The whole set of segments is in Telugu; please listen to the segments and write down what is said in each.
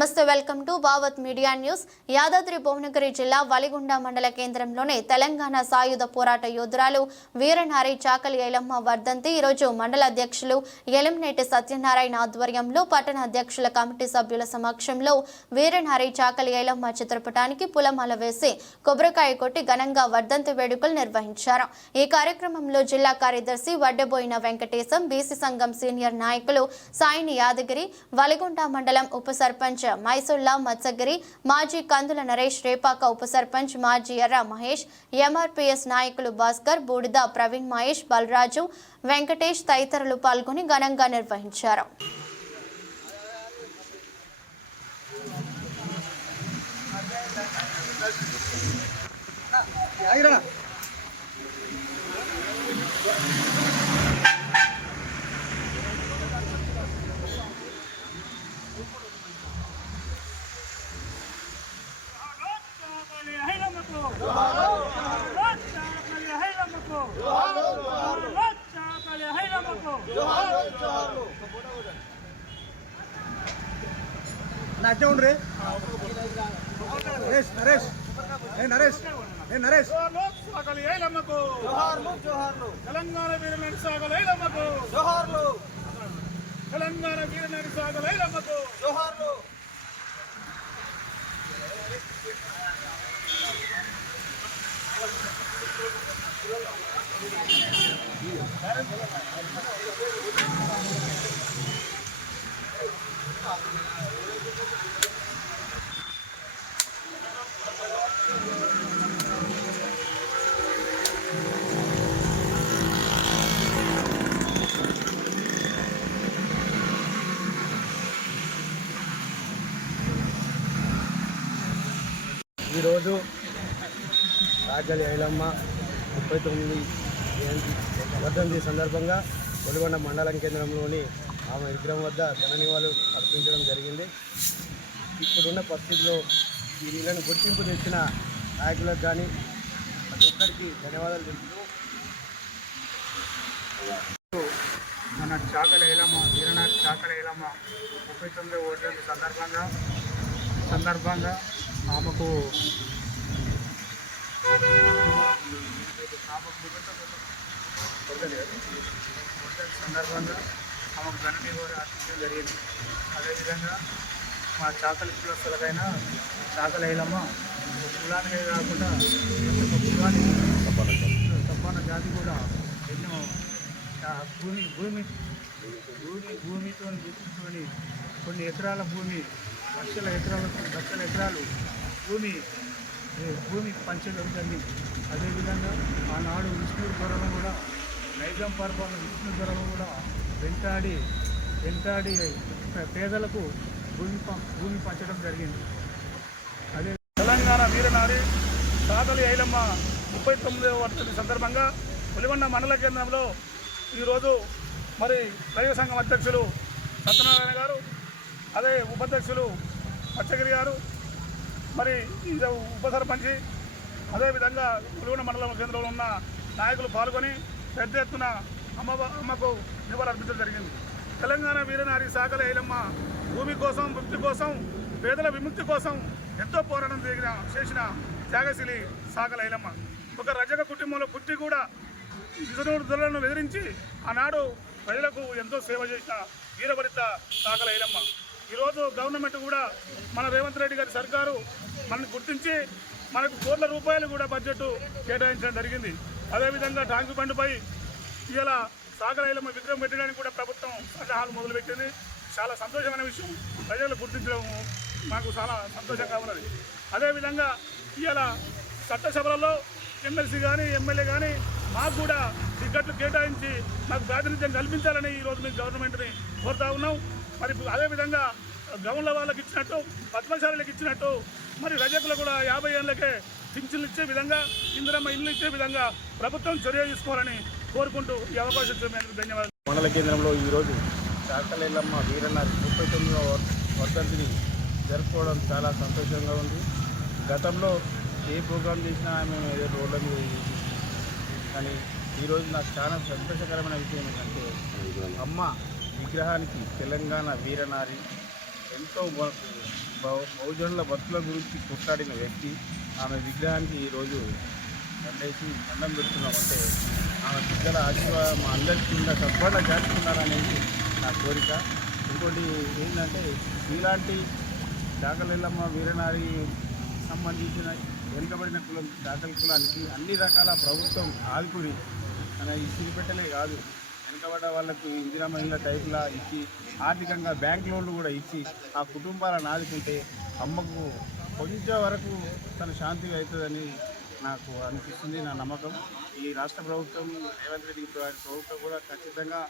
నమస్తే, welcome to Bhavat media news. Yadadri Bhuvanagiri జిల్లా వలిగొండ మండల కేంద్రంలోని తెలంగాణ సాయుధ పోరాట యోధురాలు వీరనారి చాకలి ఐలమ్మ వర్ధంతి ఈరోజు మండల అధ్యక్షులు ఎలిమినేటి సత్యనారాయణ ఆధ్వర్యంలో పట్టణ అధ్యక్షుల కమిటీ సభ్యుల సమక్షంలో వీరనారి చాకలి ఐలమ్మ చిత్రపటానికి పూలమాల వేసి కొబ్బరికాయ కొట్టి ఘనంగా వర్ధంతి వేడుకలు నిర్వహించారు. ఈ కార్యక్రమంలో జిల్లా కార్యదర్శి వడ్డెబోయిన వెంకటేశం, బీసీ సంఘం సీనియర్ నాయకులు సాయిని యాదగిరి, వలిగొండ మండలం ఉప సర్పంచ్ మైసుల్లా మత్సగిరి, మాజీ కందుల నరేష్, రేపాక ఉప సర్పంచ్ మాజీ ఎర్ర మహేష్, ఎంఆర్పీఎస్ నాయకులు భాస్కర్, బూడిద ప్రవీణ్ మహేష్, బలరాజు, వెంకటేష్ తదితరులు పాల్గొని ఘనంగా నిర్వహించారు. తెలంగాణ వీరనారి చాకలి ఐలమ్మకు జోహార్లు. తెలంగాణ వీరనారి చాకలి ఐలమ్మకు జోహార్లు. ఈరోజు చాకలి ఐలమ్మ 39 వర్ధంతి సందర్భంగా వలిగొండ మండలం కేంద్రంలోని ఆమె విగ్రహం వద్ద ఘన నివాళులు అర్పించడం జరిగింది. ఇప్పుడున్న పరిస్థితిలో ఈ వీళ్ళను గుర్తింపు తెచ్చిన నాయకులకు కానీ ప్రతి ఒక్కరికి ధన్యవాదాలు తెలుపుతూ మన చాకలి ఐలమ్మ వీరనారి చాకలి ఐలమ్మ 39వ వర్ధంతి సందర్భంగా ఆమెకు ఆమెకు ఘన నివాళులు అర్పించడం జరిగింది. అదేవిధంగా మా చాకలి కులస్తులకైనా చాకలి ఐలమ్మ కులానికే కాకుండా ప్రతి ఒక్క కులానికి తప్పన జాతి కూడా ఎన్నో భూమితో గుర్తుంచుకొని కొన్ని ఎకరాల భూమి, లక్షల ఎకరాలు భూమి పంచడం జరిగింది. అదేవిధంగా ఆనాడు విష్ణు దొరవ కూడా నైజాం పరిపాలన విష్ణు దొరవ కూడా వెంటాడి పేదలకు భూమి పంచడం జరిగింది. అదే తెలంగాణ వీరనారి చాకలి ఐలమ్మ 39వ వర్ధంతి సందర్భంగా వలిగొండ మండల కేంద్రంలో ఈరోజు మరి రైతు సంఘం అధ్యక్షులు సత్యనారాయణ గారు, అదే ఉపాధ్యక్షులు మత్సగిరి గారు, మరి ఉప సర్పంచి, అదేవిధంగా వలిగొండ మండల కేంద్రంలో ఉన్న నాయకులు పాల్గొని పెద్ద ఎత్తున అమ్మకు నివాళులు అర్పించడం జరిగింది. తెలంగాణ వీరనారి చాకలి ఐలమ్మ భూమి కోసం, ముక్తి కోసం, పేదల విముక్తి కోసం ఎంతో పోరాటం చేసిన త్యాగశీలి చాకలి ఐలమ్మ. ఒక రజక కుటుంబంలో పుట్టి కూడా ఇతరులను ఎదిరించి ఆనాడు ప్రజలకు ఎంతో సేవ చేసిన వీరవనిత చాకలి ఐలమ్మ. ఈరోజు గవర్నమెంట్ కూడా మన రేవంత్ రెడ్డి గారి సర్కారు మనల్ని గుర్తించి మనకు కోట్ల రూపాయలు కూడా బడ్జెట్ కేటాయించడం జరిగింది. అదేవిధంగా టాంకు బండ్పై ఇలా చాకలి ఐలమ్మ విగ్రహం పెట్టడానికి కూడా ప్రభుత్వం సన్నాహాలు మొదలుపెట్టింది. చాలా సంతోషమైన విషయం. ప్రజలు గుర్తించడం మాకు చాలా సంతోషంగా ఉన్నది. అదేవిధంగా ఇలా చట్టసభలలో ఎమ్మెల్సీ కానీ ఎమ్మెల్యే కానీ మాకు కూడా టికెట్లు కేటాయించి మాకు ప్రాతినిధ్యం కల్పించాలని ఈరోజు మేము గవర్నమెంట్ని కోరుతా ఉన్నాం. మరి అదేవిధంగా గౌన్ల వాళ్ళకి ఇచ్చినట్టు, పద్మశాలకు ఇచ్చినట్టు మరి రజకులు కూడా 50 ఏళ్ళకే పింఛన్లు ఇచ్చే విధంగా, ఇందిరమ్మ ఇల్లు ఇచ్చే విధంగా ప్రభుత్వం చర్య తీసుకోవాలని కోరుకుంటూ ఈ అవకాశం ఇచ్చినందుకు ధన్యవాదాలు. మండల కేంద్రంలో ఈరోజు చాకలి ఐలమ్మ వీరనారి 39వ వర్ధంతిని జరుపుకోవడం చాలా సంతోషంగా ఉంది. గతంలో ఏ ప్రోగ్రాం చేసినా ఆమె ఏదో రోడ్ల మీద కానీ ఈరోజు నాకు చాలా సంతోషకరమైన విషయం ఏంటంటే అమ్మ విగ్రహానికి తెలంగాణ వీరనారి ఎంతో బహుజనుల బతుల గురించి కొట్లాడిన వ్యక్తి. ఆమె విగ్రహానికి ఈరోజు దండేసి దండం పెడుతున్నామంటే ఆమె బిడ్డల ఆశీర్వాదం మా అందరికీ ఉన్న తప్పకుండా చేస్తున్నారనేది నా కోరిక. ఇంకోటి ఏంటంటే ఇలాంటి చాకలెల్లమ్మ వీరనారి సంబంధించిన వెనుకబడిన కులం చాకలి కులానికి అన్ని రకాల ప్రభుత్వం ఆదుకుని మన ఇచ్చిపెట్టలే కాదు, వెనుకబడ్డ వాళ్ళకు ఇందిరా మహిళ టైప్లా ఇచ్చి ఆర్థికంగా బ్యాంక్ లోన్లు కూడా ఇచ్చి ఆ కుటుంబాలను ఆదుకుంటే అమ్మకు కొంచెం వరకు తన శాంతిగా అవుతుందని నాకు అనిపిస్తుంది, నా నమ్మకం. ఈ రాష్ట్ర ప్రభుత్వం రేవంత్ రెడ్డి ప్రభుత్వం కూడా ఖచ్చితంగా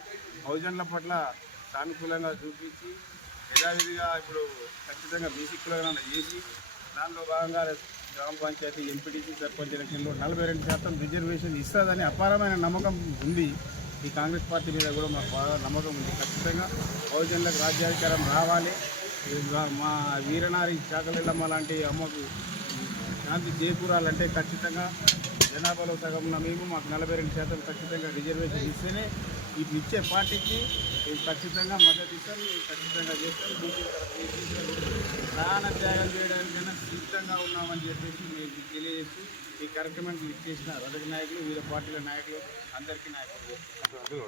బహుజనుల పట్ల సానుకూలంగా చూపించి యథావిధిగా ఇప్పుడు ఖచ్చితంగా బీసీ కులంగా చేసి దానిలో భాగంగా గ్రామ పంచాయతీ ఎంపీటీసీ సర్పంచ్ ఎలక్షన్లో 42% రిజర్వేషన్ ఇస్తుందని అపారమైన నమ్మకం ఉంది. ఈ కాంగ్రెస్ పార్టీ మీద కూడా మాకు బాగా నమ్మకం ఉంది. ఖచ్చితంగా బహుజనులకు రాజ్యాధికారం రావాలి. మా వీరనారి చాకలెల్లమ్మ లాంటి అమ్మకు శాంతి చేకూరాలంటే ఖచ్చితంగా జనాభాలో సగం ఉన్న మేము మాకు 42% ఖచ్చితంగా రిజర్వేషన్ ఇస్తేనే ఇప్పుడు ఇచ్చే పార్టీకి ఖచ్చితంగా మద్దతు ఇస్తాం, ఖచ్చితంగా చేస్తాం. ప్రాణ త్యాగం చేయడానికైనా సిద్ధంగా ఉన్నామని చెప్పేసి మేము తెలియజేస్తూ ఈ కార్యక్రమానికి ఇచ్చేసిన రజక నాయకులు, వివిధ పార్టీల నాయకులు అందరికీ నాయకులు.